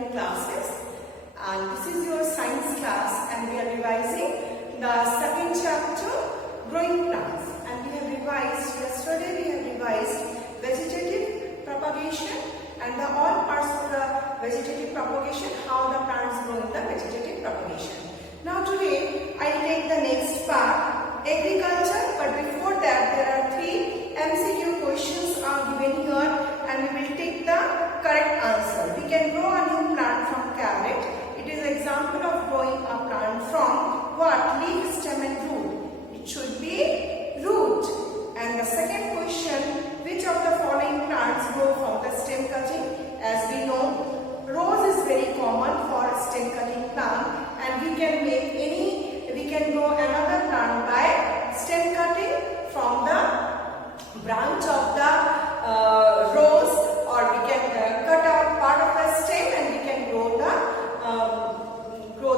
in classes, and this is your science class, and we are revising the second chapter, growing plants. And we have revised, yesterday we have revised vegetative propagation and the all parts of the vegetative propagation, how the plants grow in the vegetative propagation. Now today I will take the next part, agriculture, but before that there are 3 MCQ questions are given here, and we will take the correct answer. We can grow a new plant from carrot. It is an example of growing a plant from what? Leaf, stem and root. It should be root. And the second question, which of the following plants grow from the stem cutting? As we know, rose is very common for stem cutting plant, and we can grow another plant by stem cutting from the branch of the rose, or we can cut out part of the stem and we can grow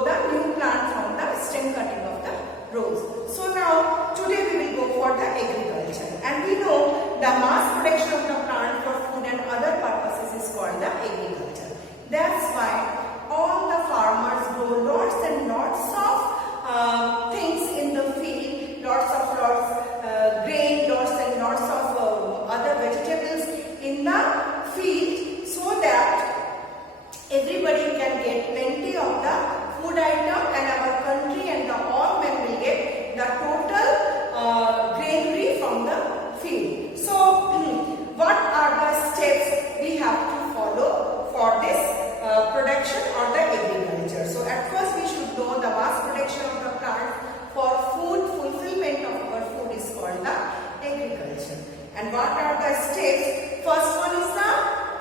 the new plant from the stem cutting of the rose. So now today we will go for the agriculture, and we know the mass production of the plant for food and other purposes is called the agriculture. That's why all the farmers grow lots and lots of things in the field, lots grain, lots and lots of other vegetables in the field, so that everybody can get plenty of the food item, and our country and the all men will get the total granary from the field. So what are the steps we have to follow for this production or the agriculture? So at first we should know the mass production of the plant for food, fulfillment of our food is called the agriculture. And what are the steps? First one is the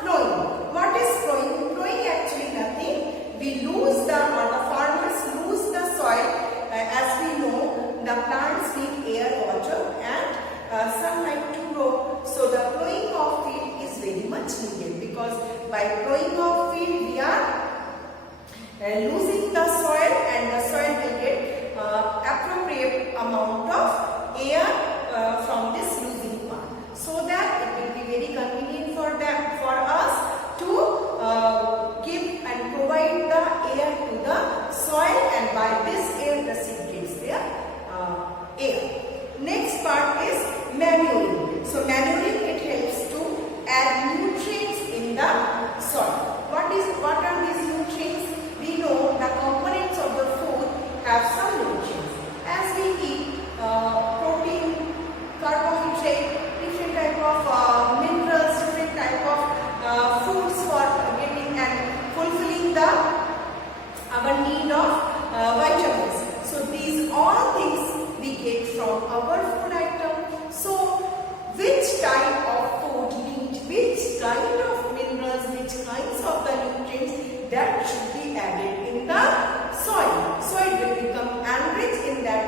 plowing. What is plowing? Plowing actually nothing. We lose the farmers lose the soil. As we know, the plants need air, water and sunlight to grow. So the plowing of field is very much needed, because by plowing of field we are losing the soil, and the soil will get appropriate amount of air from this losing part, so that it will be very convenient for us to give and provide the air to the soil, and by this air the seed gets their air. Next part is manuring. So manuring, it helps to add nutrients in the soil. What are these nutrients? We know the components of the food have some nutrients. As we eat protein, carbohydrate, different type of minerals, different type of foods for getting and fulfilling our need of vitamins. So these all things we get from our food item. So which type of food need which kind of minerals, which kinds of the nutrients, that should be added in the soil. So it will become enriched in that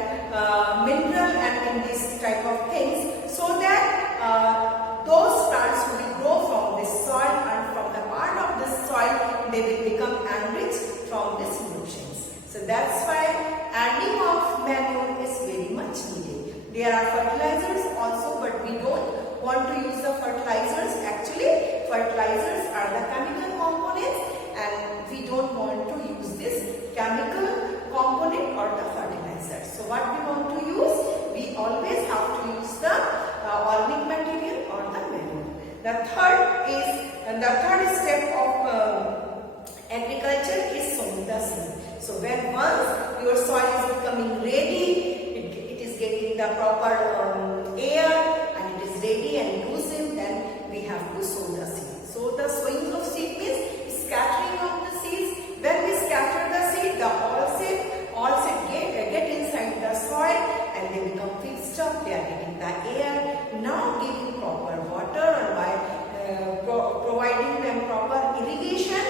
mineral and in this type of things, so that those plants will grow from this soil, and from the part of this soil they will become enriched from these nutrients. So that's why adding of manure is very much needed. There are fertilizers also, but we don't want to use the fertilizers. Actually, fertilizers are the chemical components, and we don't want to use this chemical component or the fertilizer. So what we want to use? We always have to use the organic material or the manure. The third step of agriculture is sowing the seed. So when once your soil is becoming ready, it is getting the proper air, and it is ready and loosened, then we have to sow the seed. So the sowing of seed means scattering of the seeds. When we scatter the seed, the all seed get inside the soil, and they become fixed up. They are getting the air. Now giving proper water, and by providing them proper irrigation,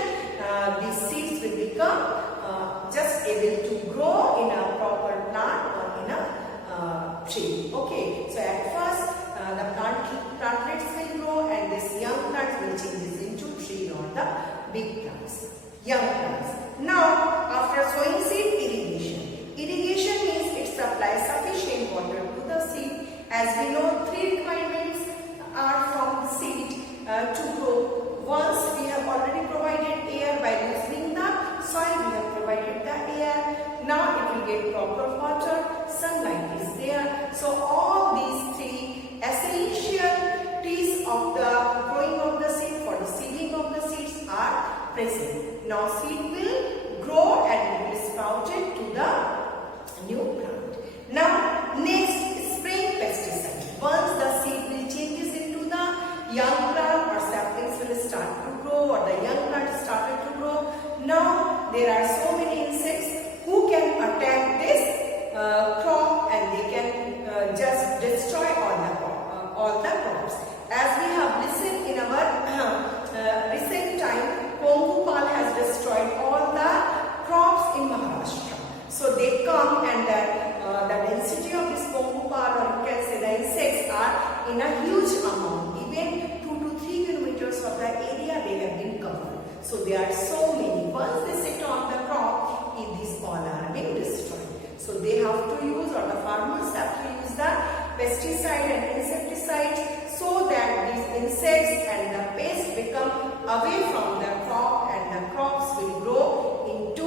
these seeds will become just able to grow in a proper plant or in a tree. Okay, so at first the plantlets will grow, and this young plants will change into tree or the big plants, young plants. Now after sowing seed, irrigation. Irrigation means it supplies sufficient water to the seed. As we know, 3 requirements are from seed to grow. Once we have already provided air by loosening drop of water, sunlight is there. So all these three essentialities of the growing of the seed for the seeding of the seeds are present. Now seed will grow and it will sprout it to the new plant. Now next, spraying pesticide. Once the seed will changes into the young plant or saplings will start to grow or the young plant started to grow. Now there are so many insects who can attack this crop and they can just destroy all the crops. As we have listened in our recent time, Pongupal has destroyed all the crops in Maharashtra. So they come and the density of this Pongupal, or you can say the insects, are in a huge amount. Even 2 to 3 kilometers of the area they have been covered. So there are so many. Once they sit on the crop, these all are being destroyed. So they have to use, or the farmers have to use the pesticide and insecticides so that these insects and the pests become away from the crop and the crops will grow into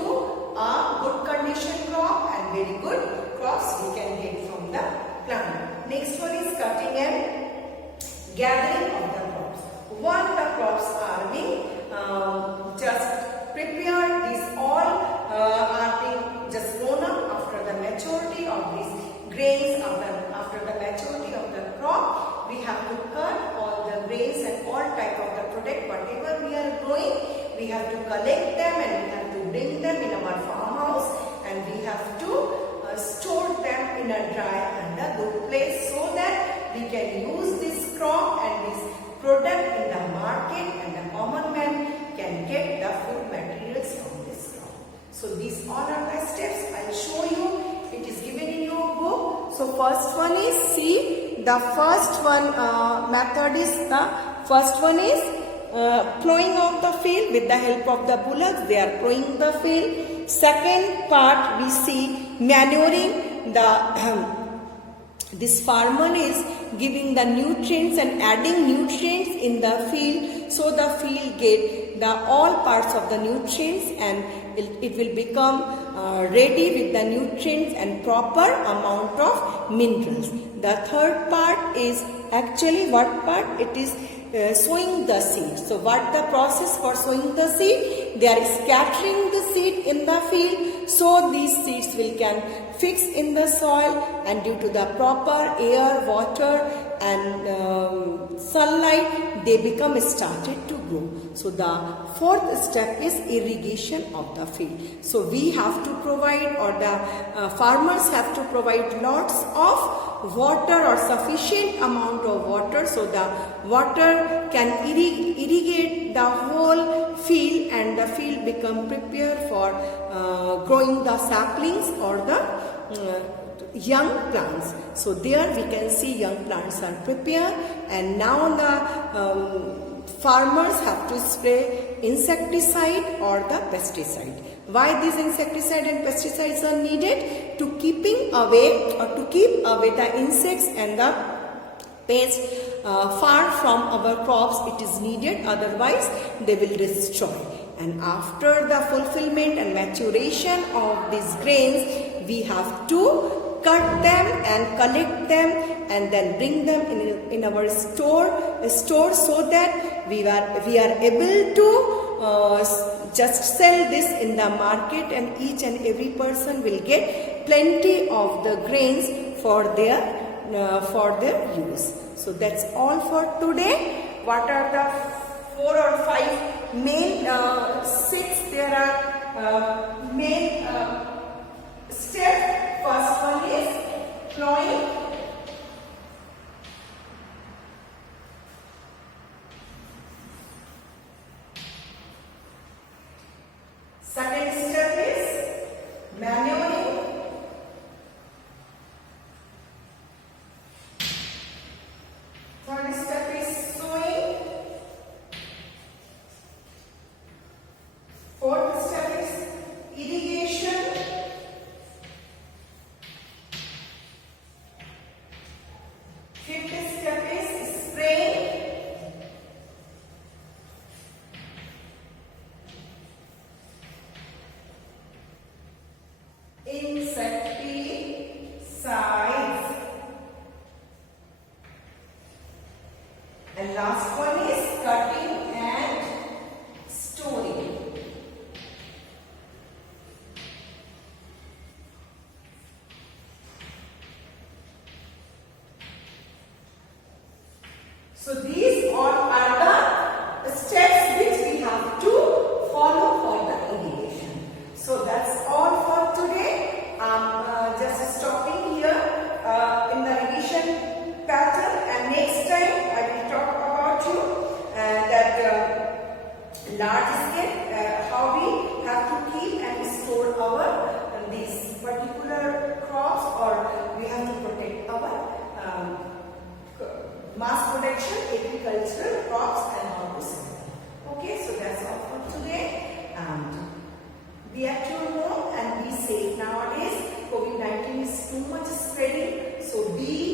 a good condition crop and very good crops we can get from the plant. Next one is cutting and gathering of the crops. Once the crops are being just prepared, these all are being just grown up after the maturity of these grains. After the maturity of the crop, we have to cut all the grains and all type of the product whatever we are growing. We have to collect them and we have to bring them in our farmhouse and we have to store them in a dry and a good place so that we can use this crop and this product in the market and the common man can get the food materials from this crop. So these all are the steps. I will show you. It is given in your book. So first one is, see, the first one method is, the first one is plowing of the field with the help of the bullocks. They are plowing the field. Second part we see manuring. This farmer is giving the nutrients and adding nutrients in the field, so the field get the all parts of the nutrients and it will become ready with the nutrients and proper amount of minerals. The third part is actually what part? It is sowing the seed. So what the process for sowing the seed? They are scattering the seed in the field so these seeds can fix in the soil, and due to the proper air, water and sunlight, they become started to grow. So the fourth step is irrigation of the field. So we have to provide, or the farmers have to provide lots of water or sufficient amount of water so the water can irrigate the whole field and the field become prepared for growing the saplings or the young plants. So there we can see young plants are prepared, and now the farmers have to spray insecticide or the pesticide. Why these insecticide and pesticides are needed? To keeping away or to keep away the insects and the pests far from our crops. It is needed, otherwise they will destroy. And after the fulfillment and maturation of these grains, we have to cut them and collect them and then bring them in our store so that we are able to just sell this in the market, and each and every person will get plenty of the grains for their use. So that's all for today. What are the 4 or 5 main 6 there are main steps. First one is plowing. Second step is manuring. Third step is sowing. Fourth step is irrigation. Fifth step is spraying. Insecticide. So these all are the steps which we have to follow for the irrigation. So that's all for today. I'm just stopping here in the irrigation pattern, and next time I will talk about you that large scale, how we have to keep and store our these particular crops, or we have to protect our mass production agricultural crops and all this. Okay, so that's all for today. And be at your home and be safe. Nowadays COVID-19 is too much spreading, so be